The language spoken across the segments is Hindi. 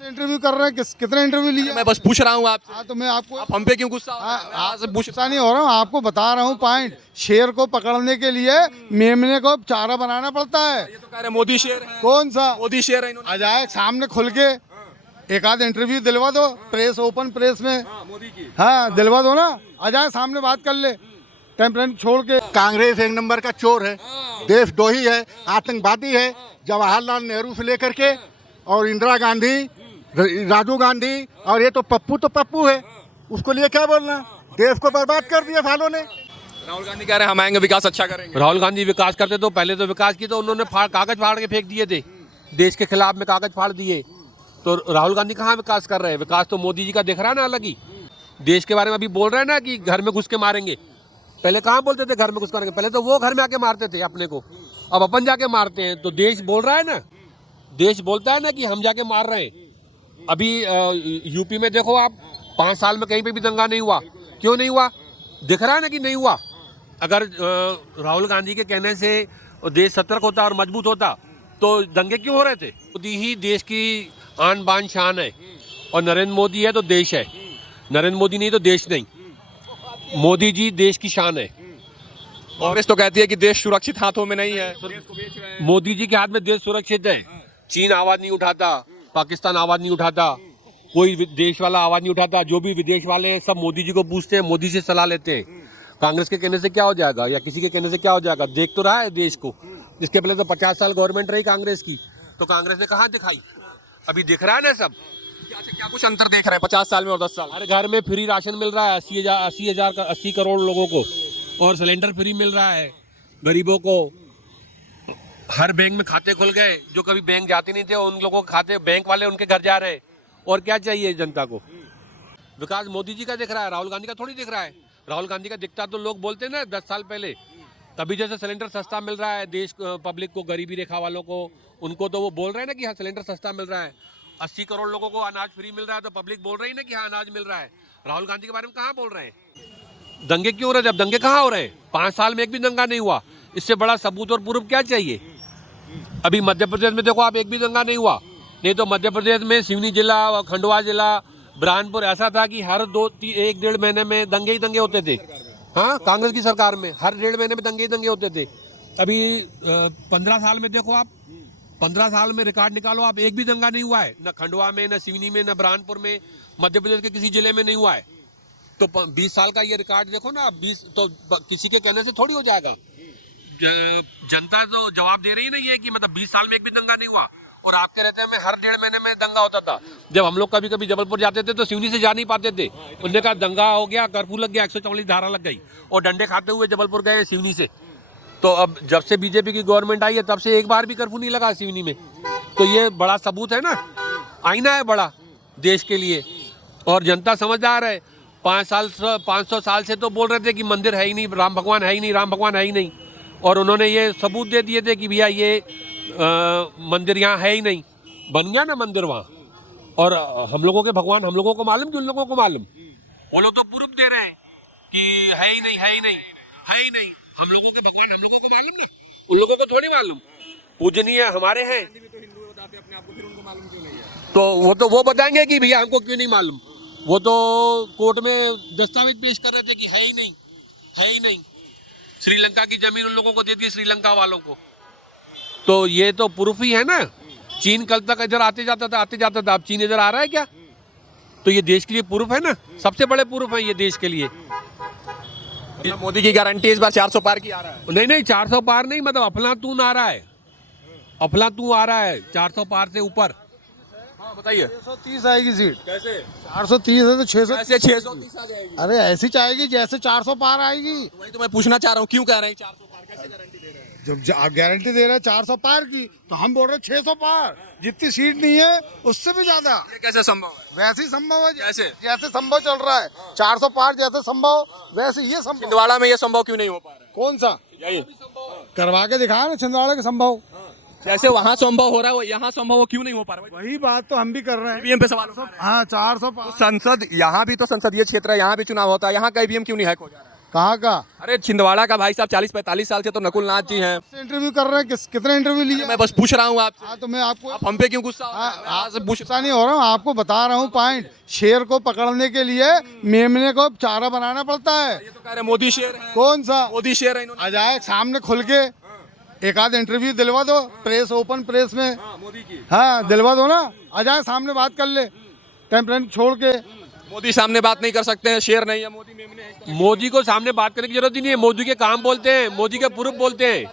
इंटरव्यू कर रहे हैं, कितने इंटरव्यू लिए? मैं बस पूछ रहा हूँ आपसे। हाँ तो मैं आपको, आप हम पे क्यों गुस्सा हो रहे हैं? मैं आपसे पूछ गुस्सा नहीं हो रहा हूँ, आपको बता रहा हूँ पॉइंट। शेर को पकड़ने के लिए मेमने को चारा बनाना पड़ता है। ये तो कह रहे मोदी शेर है। कौन सा मोदी शेर है इन्होंने। आ जाए सामने खुल के, एक आध इंटरव्यू दिलवा दो प्रेस, ओपन प्रेस में। मोदी की। हाँ दिलवा दो ना, आ जाए सामने बात कर ले, टेम्परेचर छोड़ के। कांग्रेस एक नंबर का चोर है, देशद्रोही है, आतंकवादी है। जवाहरलाल नेहरू से लेकर के और इंदिरा गांधी, राजीव गांधी, और ये तो पप्पू है, उसको लिए क्या बोलना। देश को बर्बाद कर दिया सालों ने। राहुल गांधी कह रहे हैं हम आएंगे विकास अच्छा करेंगे। राहुल गांधी विकास करते तो पहले तो विकास की तो उन्होंने कागज फाड़ के फेंक दिए थे, देश के खिलाफ में कागज फाड़ दिए। तो राहुल गांधी कहाँ विकास कर रहे हैं? विकास तो मोदी जी का दिख रहा है ना अलग ही। देश के बारे में अभी बोल रहे हैं ना कि घर में घुस के मारेंगे। पहले कहाँ बोलते थे घर में घुस करेंगे? पहले तो वो घर में आके मारते थे अपने को, अब अपन जाके मारते हैं। तो देश बोल रहा है ना, देश बोलता है ना कि हम जाके मार रहे हैं। अभी यूपी में देखो आप, 5 साल में कहीं पे भी दंगा नहीं हुआ। क्यों नहीं हुआ? दिख रहा है ना कि नहीं हुआ। अगर राहुल गांधी के कहने से देश सतर्क होता और मजबूत होता तो दंगे क्यों हो रहे थे? मोदी ही देश की आन बान शान है, और नरेंद्र मोदी है तो देश है। नरेंद्र मोदी नहीं तो देश नहीं। मोदी जी देश की शान है। कांग्रेस तो कहती है कि देश सुरक्षित हाथों में नहीं है। मोदी जी के हाथ में देश सुरक्षित है। चीन आवाज नहीं उठाता, पाकिस्तान आवाज नहीं उठाता, कोई देश वाला आवाज नहीं उठाता। जो भी विदेश वाले हैं सब मोदी जी को पूछते हैं, मोदी से सलाह लेते हैं। कांग्रेस के कहने से क्या हो जाएगा, या किसी के कहने से क्या हो जाएगा? देख तो रहा है देश को। इसके पहले तो 50 साल गवर्नमेंट रही कांग्रेस की, तो कांग्रेस ने कहाँ दिखाई? अभी दिख रहा है ना सब। क्या कुछ अंतर देख रहे हैं 50 साल में और 10 साल? हर घर में फ्री राशन मिल रहा है 80 करोड़ लोगों को, और सिलेंडर फ्री मिल रहा है गरीबों को। हर बैंक में खाते खुल गए, जो कभी बैंक जाते नहीं थे उन लोगों के खाते, बैंक वाले उनके घर जा रहे हैं। और क्या चाहिए जनता को? विकास मोदी जी का दिख रहा है, राहुल गांधी का थोड़ी दिख रहा है। राहुल गांधी का दिखता तो लोग बोलते हैं ना 10 साल पहले, तभी जैसे सिलेंडर सस्ता मिल रहा है देश पब्लिक को, गरीबी रेखा वालों को, उनको तो वो बोल रहे हैं ना कि हाँ सिलेंडर सस्ता मिल रहा है। 80 करोड़ लोगों को अनाज फ्री मिल रहा है, तो पब्लिक बोल रही है ना कि हाँ अनाज मिल रहा है। राहुल गांधी के बारे में कहाँ बोल रहे हैं? दंगे क्यों हो रहे थे? अब दंगे कहाँ हो रहे हैं? 5 साल में एक भी दंगा नहीं हुआ। इससे बड़ा सबूत और प्रूफ क्या चाहिए? अभी मध्य प्रदेश में देखो आप, एक भी दंगा नहीं हुआ। नहीं तो मध्य प्रदेश में सिवनी जिला, खंडवा जिला, बुरहानपुर ऐसा था कि हर 1-1.5 महीने में दंगे ही दंगे होते थे। हाँ, कांग्रेस की सरकार में हर 1.5 महीने में दंगे ही दंगे होते थे। अभी 15 साल में देखो आप, 15 साल में रिकॉर्ड निकालो आप, एक भी दंगा नहीं हुआ है। न खंडवा में, न सिवनी में, न बुरहानपुर में, मध्य प्रदेश के किसी जिले में नहीं हुआ है। तो 20 साल का ये रिकॉर्ड देखो ना, 20 तो किसी के कहने से थोड़ी हो जाएगा। जनता तो जवाब दे रही नहीं है कि मतलब 20 साल में एक भी दंगा नहीं हुआ। और आपके रहते में हर 1.5 महीने में दंगा होता था। जब हम लोग कभी कभी जबलपुर जाते थे तो सिवनी से जा नहीं पाते थे। उन्होंने कहा दंगा हो गया, कर्फ्यू लग गया, 144 धारा लग गई, और डंडे खाते हुए जबलपुर गए सिवनी से। तो अब जब से बीजेपी की गवर्नमेंट आई है तब से एक बार भी कर्फ्यू नहीं लगा सिवनी में। तो ये बड़ा सबूत है ना, आईना है बड़ा देश के लिए। और जनता समझदार है। 500 साल से तो बोल रहे थे कि मंदिर है ही नहीं, राम भगवान है ही नहीं, राम भगवान है ही नहीं। और उन्होंने ये सबूत दे दिए थे कि भैया ये मंदिर यहाँ है ही नहीं। बन गया ना मंदिर वहाँ। और हम लोगों के भगवान हम लोगों को मालूम कि उन लोगों को मालूम? वो लोग तो प्रूफ दे रहे हैं कि है ही नहीं, है ही नहीं, है ही नहीं। हम लोगों के भगवान हम लोगों को मालूम ना, उन लोगों को थोड़ी मालूम। पूजनीय हमारे हैं, तो वो बताएंगे कि भैया हमको क्यों नहीं मालूम। वो तो कोर्ट में दस्तावेज पेश कर रहे थे कि है ही नहीं, है ही नहीं। श्रीलंका की जमीन उन लोगों को दे दी, श्रीलंका वालों को। तो ये तो प्रूफ ही है ना। चीन कल तक इधर आते जाता था, अब चीन इधर आ रहा है क्या? तो ये देश के लिए प्रूफ है ना, सबसे बड़े प्रूफ है ये देश के लिए। मोदी की गारंटी इस बार 400 पार की आ रहा है। नहीं 400 पार नहीं, मतलब अफलातून आ रहा है, अफलातून आ रहा है 400 पार से ऊपर। हाँ बताइए। 630 आएगी सीट। कैसे? 430 है तो 600, कैसे 630 आ जाएगी? अरे ऐसी चाहेगी जैसे 400 पार आएगी। वही तो मैं पूछना चाह रहा हूँ, क्यों कह रहे हैं 400 पार? कैसे गारंटी दे रहे हैं? जब आप गारंटी दे रहे हैं 400 पार की, तो हम बोल रहे हैं 600 पार। जितनी सीट नहीं है उससे भी ज्यादा। ये कैसे संभव है? वैसे ही संभव है कैसे? जैसे संभव चल रहा है। 400 पार जैसे संभव, वैसे ये संभव। छिंदवाड़ा में ये संभव क्यों नहीं हो पा रहा है? कौन सा? यही करवा के दिखाया ना छिंदवाड़ा के संभव। जैसे वहाँ संभव हो रहा है वो यहाँ संभव क्यों नहीं हो पा रहा है? वही बात तो हम भी कर रहे हैं। ईवीएम पे सवाल उठा रहे हैं। हाँ 400 पार। संसद यहाँ भी तो संसदीय क्षेत्र है, यहाँ भी चुनाव होता है, यहाँ का ईवीएम क्यों नहीं हैक हो जा रहा है? कहाँ का? अरे छिंदवाड़ा का भाई साहब 40-45 साल से तो नकुल नाथ जी हैं। इंटरव्यू कर रहे हैं, कितने इंटरव्यू लिए? मैं बस पूछ रहा हूँ आपसे। हाँ, तो मैं आपको आप हम पे क्यों गुस्सा हो रहे हैं? आपसे पूछ गुस्सा नहीं हो रहा हूँ, आपको बता रहा हूँ पॉइंट। शेर को पकड़ने के लिए मेमने को चारा बनाना पड़ता है। ये तो कह रहे हैं मोदी शेर है। कौन सा मोदी शेर है इन्होंने। आ जाए सामने खुल के, एक आध इंटरव्यू दिलवा दो प्रेस, ओपन प्रेस में। मोदी की। हाँ, दिलवा दो ना, आ जाए सामने बात कर ले, टेम्परेचर छोड़ के। मोदी सामने बात नहीं कर सकते हैं, शेर नहीं है मोदी मेमने है। मोदी को सामने बात करने की जरूरत ही नहीं है। मोदी के काम बोलते हैं, मोदी के प्रूफ बोलते हैं,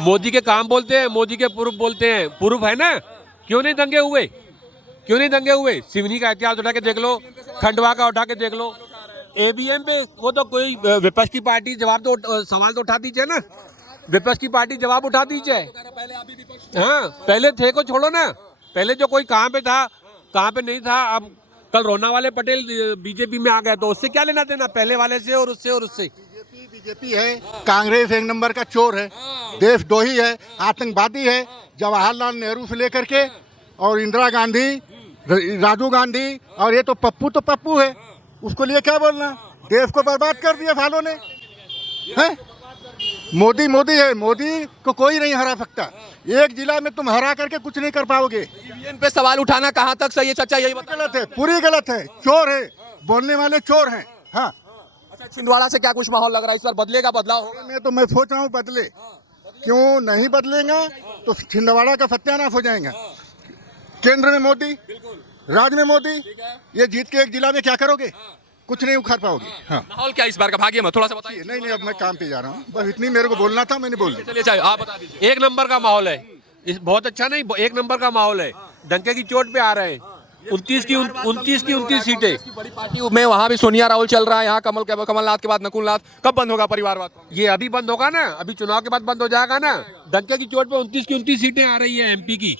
मोदी के काम बोलते हैं, मोदी के प्रूफ बोलते हैं। प्रूफ है ना, क्यों नहीं दंगे हुए? क्यों नहीं दंगे हुए? सिवनी का इतिहास उठा के देख लो, खंडवा का उठा के देख लो, एबीएम पे वो तो कोई विपक्ष की पार्टी जवाब तो सवाल तो उठा दीजिए ना, विपक्ष की पार्टी जवाब उठा दीजिए। हाँ, पहले थे को छोड़ो ना, पहले जो कोई कहाँ पे था कहाँ पे नहीं था। अब कल रोना वाले पटेल बीजेपी में आ गए, तो उससे क्या लेना देना पहले वाले से और उससे और उससे। बीजेपी है, कांग्रेस एक नंबर का चोर है, देशद्रोही है, आतंकवादी है। जवाहरलाल नेहरू से लेकर के और इंदिरा गांधी, राजीव गांधी, और ये तो पप्पू है, उसको लिए क्या बोलना। देश को बर्बाद कर दिया सालों ने, हैं? मोदी है, मोदी को कोई नहीं हरा सकता। एक जिला में तुम हरा करके कुछ नहीं कर पाओगे। ईवीएम पे सवाल उठाना कहाँ तक सही है चाचा, यही बता। गलत है, पूरी गलत है, चोर है, बोलने वाले चोर हैं। हाँ, अच्छा, छिंदवाड़ा से क्या कुछ माहौल लग रहा है इस बार? बदलेगा, बदलाव होगा? मैं सोच रहा हूँ बदले, क्यों नहीं बदलेगा तो छिंदवाड़ा का सत्यानाश हो जाएगा। केंद्र में मोदी, राज्य में मोदी, ये जीत के एक जिला में क्या करोगे? कुछ नहीं उखाड़ पाओगे। हाँ, माहौल क्या इस बार का? भाग्य मत थोड़ा सा बताइए। नहीं, अब मैं काम पे जा रहा हूँ, बस इतनी मेरे को बोलना था, मैंने बोल दिया। चलिए चाहे आप बता दीजिए। एक नंबर का माहौल है, इस बहुत अच्छा नहीं, एक नंबर का माहौल है। डंके की चोट पे आ रहे हैं। 29 की 29 सीटें। बड़ी पार्टी में वहाँ भी सोनिया राहुल चल रहा है, यहाँ कमलनाथ के बाद नकुल नाथ। कब बंद होगा परिवारवाद? ये अभी बंद होगा ना, अभी चुनाव के बाद बंद हो जाएगा ना। डंके की चोट पे 29 की 29 सीटें आ रही है एमपी की,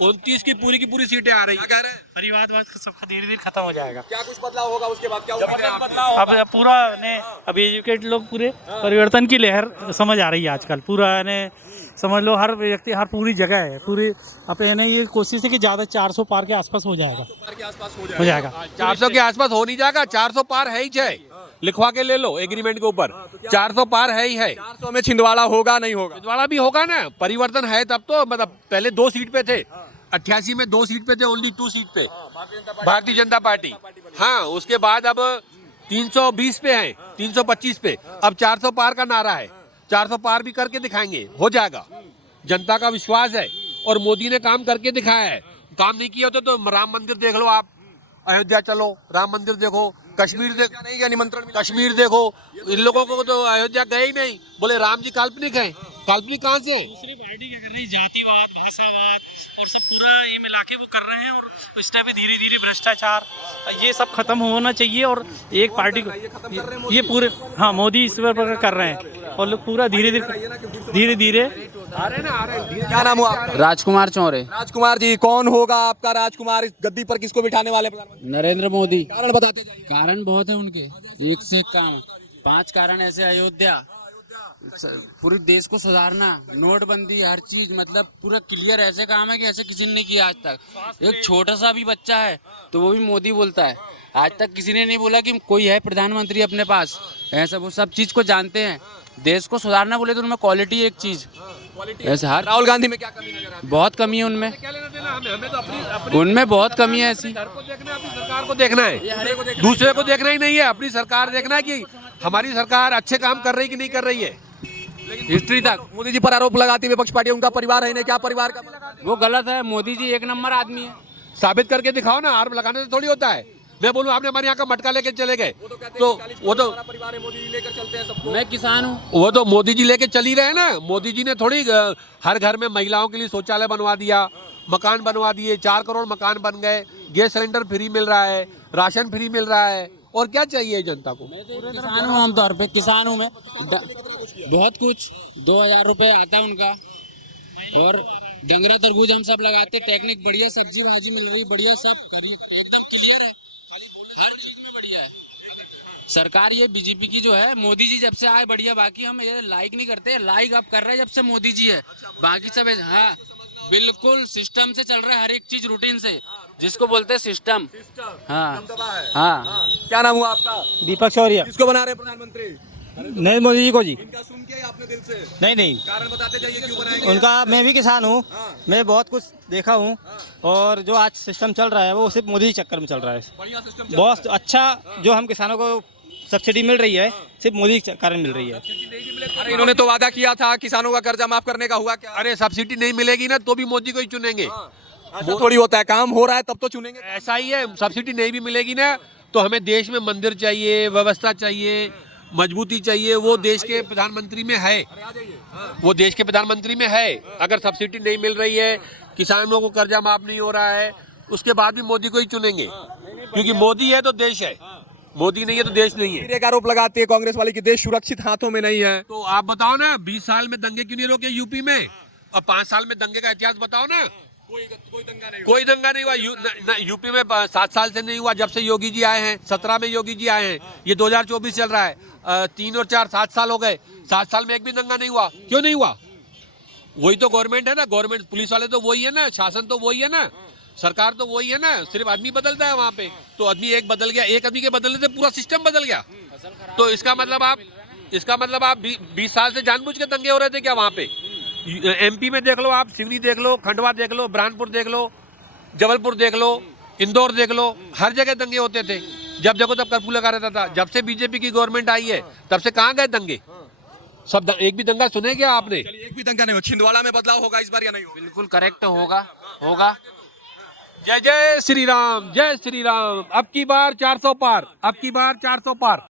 29 की पूरी सीटें आ रही है। क्या कह रहे हैं? परिवारवाद सब धीरे धीरे खत्म हो जाएगा। क्या कुछ बदलाव होगा उसके बाद? क्या उम्मीद है आपकी? अब पूरा ने अब एजुकेट लोग पूरे परिवर्तन की लहर समझ आ रही है आजकल। पूरा ने समझ लो, हर व्यक्ति, हर पूरी जगह है, पूरी अपने ये कोशिश है कि ज़्यादा 400 पार के आसपास हो जाएगा। 400 के आसपास हो जाएगा। 400 के आसपास हो नहीं जाएगा, 400 पार है ही है। लिखवा के ले लो एग्रीमेंट के ऊपर, 400 पार है ही है। 400 में छिंदवाड़ा होगा नहीं होगा? छिंदवाड़ा भी होगा ना, परिवर्तन है तब तो। मतलब पहले 2 सीट पे थे, 88 में 2 सीट पे थे, ओनली 2 सीट पे भारतीय जनता पार्टी। हाँ, उसके बाद अब 320 पे है, 325 पे, अब 400 पार का नारा है। 400 पार भी करके दिखाएंगे, हो जाएगा। जनता का विश्वास है और मोदी ने काम करके दिखाया है। काम नहीं किया होता तो राम मंदिर देख लो आप, अयोध्या चलो, राम मंदिर देखो, कश्मीर देखो, नहीं क्या निमंत्रण मिला? कश्मीर देखो। इन लोगों को तो अयोध्या गए ही नहीं, बोले राम जी काल्पनिक है। काल्पनिक कहाँ से है? दूसरी पार्टी क्या कर रही है, जातिवाद, भाषावाद और सब पूरा ये मिला के वो कर रहे हैं। और इस टाइप पे धीरे धीरे भ्रष्टाचार ये सब खत्म होना चाहिए। और एक पार्टी को ये पूरे, हाँ, मोदी इस पर कर रहे हैं और लोग पूरा धीरे धीरे आ रहे हैं। क्या नाम हुआ आपका? राजकुमार चौरे। राजकुमार जी, कौन होगा आपका राजकुमार? इस गद्दी पर किसको बिठाने वाले प्रधानमंत्री? नरेंद्र मोदी। कारण बताते जाइए। कारण बहुत है उनके, एक से एक काम। 5 कारण ऐसे, अयोध्या, पूरे देश को सुधारना, नोटबंदी, हर चीज, मतलब पूरा क्लियर ऐसे काम है कि ऐसे किसी ने नहीं किया आज तक। एक छोटा सा भी बच्चा है तो वो भी मोदी बोलता है। आज तक किसी ने नहीं बोला कि कोई है प्रधानमंत्री अपने पास, ऐसा वो सब चीज को जानते हैं। देश को सुधारना बोले तो उनमें क्वालिटी एक चीज, ऐसे हर राहुल गांधी में क्या कमी नजर आती बहुत कमी है उनमें, क्या लेना देना हमें तो अपनी उनमें बहुत कमी है ऐसी। घर को देखना है, अपनी सरकार को देखना है, दूसरे को देखना ही नहीं है। अपनी सरकार देखना है कि हमारी सरकार अच्छे काम कर रही कि नहीं कर रही है। हिस्ट्री तक मोदी जी पर आरोप लगाती है विपक्ष पार्टी, उनका परिवार है नहीं। क्या परिवार का? वो गलत है। मोदी जी एक नंबर आदमी है। साबित करके दिखाओ ना, आरोप लगाने से थोड़ी होता है। मैं बोलूं आपने हमारे यहाँ का मटका लेके चले गए तो वो तो परिवार है, मोदी जी लेकर चलते हैं सबको। मैं किसान हूँ। वो तो मोदी जी लेके चल ही रहे हैं ना। मोदी जी ने थोड़ी हर घर में महिलाओं के लिए शौचालय बनवा दिया, मकान बनवा दिए, 4 करोड़ मकान बन गए, गैस सिलेंडर फ्री मिल रहा है, राशन फ्री मिल रहा है, और क्या चाहिए जनता को? किसान हूँ, आमतौर पे किसान हूँ मैं। बहुत कुछ 2000 रुपए आता है उनका, और डंगरा तरबूज हम सब लगाते, टेक्निक बढ़िया, सब्जी भाजी मिल रही बढ़िया, सब एकदम क्लियर है, हर चीज में बढ़िया है सरकार। ये बीजेपी की जो है, मोदी जी जब से आए बढ़िया। बाकी हम ये लाइक नहीं करते, लाइक अब कर रहे हैं जब से मोदी जी है। बाकी सब हाँ बिल्कुल सिस्टम से चल रहा है, हर एक चीज रूटीन से, जिसको बोलते हैं सिस्टम। हाँ हाँ। क्या नाम हुआ आपका? दीपक शौर्य। किसको बना रहे प्रधानमंत्री? नरेंद्र मोदी जी को जी। इनका सुन के आपने दिल से नहीं नहीं, कारण बताते जाइए क्यों बनाएंगे। उनका, मैं भी किसान हूँ, मैं बहुत कुछ देखा हूँ, और जो आज सिस्टम चल रहा है वो सिर्फ मोदी के चक्कर में चल रहा है। बढ़िया सिस्टम बहुत अच्छा जो हम किसानों को सब्सिडी मिल रही है सिर्फ मोदी के कारण मिल रही है। अरे इन्होंने तो वादा किया था किसानों का कर्जा माफ करने का, हुआ क्या? अरे सब्सिडी नहीं मिलेगी ना तो भी मोदी को ही चुनेंगे। ऐसा थोड़ी होता है, काम हो रहा है तब तो चुनेंगे। ऐसा ही है, सब्सिडी नहीं भी मिलेगी ना तो हमें देश में मंदिर चाहिए, व्यवस्था चाहिए, मजबूती चाहिए। वो देश के प्रधानमंत्री में है, वो देश के प्रधानमंत्री में है। अगर सब्सिडी नहीं मिल रही है, किसानों को कर्जा माफ नहीं हो रहा है, उसके बाद भी मोदी को ही चुनेंगे, क्योंकि मोदी है तो देश है, मोदी नहीं है तो देश नहीं है। फिर एक आरोप लगाते हैं कांग्रेस वाले कि देश सुरक्षित हाथों में नहीं है। तो आप बताओ ना, 20 साल में दंगे क्यों नहीं रोके यूपी में, और 5 साल में दंगे का इतिहास बताओ ना। कोई दंगा नहीं हुआ यूपी में, 7 साल से नहीं हुआ जब से योगी जी आए हैं। 17 में योगी जी आए हैं, ये 2024 चल रहा है, 3 और 4 7 साल हो गए। 7 साल में एक भी दंगा नहीं हुआ, क्यों नहीं हुआ? वही तो गवर्नमेंट है ना, गवर्नमेंट, पुलिस वाले तो वही है ना, शासन तो वही है ना, सरकार तो वही है ना, सिर्फ आदमी बदलता है वहाँ पे। तो आदमी एक बदल गया, एक आदमी के बदलने से पूरा सिस्टम बदल गया। तो इसका मतलब आप 20 साल से जानबूझ के दंगे हो रहे थे क्या वहाँ पे? एमपी में देख लो आप, सिवनी देख लो, खंडवा देख लो, बुरहानपुर देख लो, जबलपुर देख लो, इंदौर देख लो, हर जगह दंगे होते थे। जब देखो तब कर्फ्यू लगा रहता था। जब से बीजेपी की गवर्नमेंट आई है तब से कहाँ गए दंगे? सब एक भी दंगा सुने क्या आपने? एक भी दंगा नहीं हो। छिंदवाड़ा में बदलाव होगा इस बार या नहीं होगा? बिल्कुल करेक्ट होगा। जय जय श्री राम, जय श्री राम। अब की बार 400 पार, अब की बार 400 पार।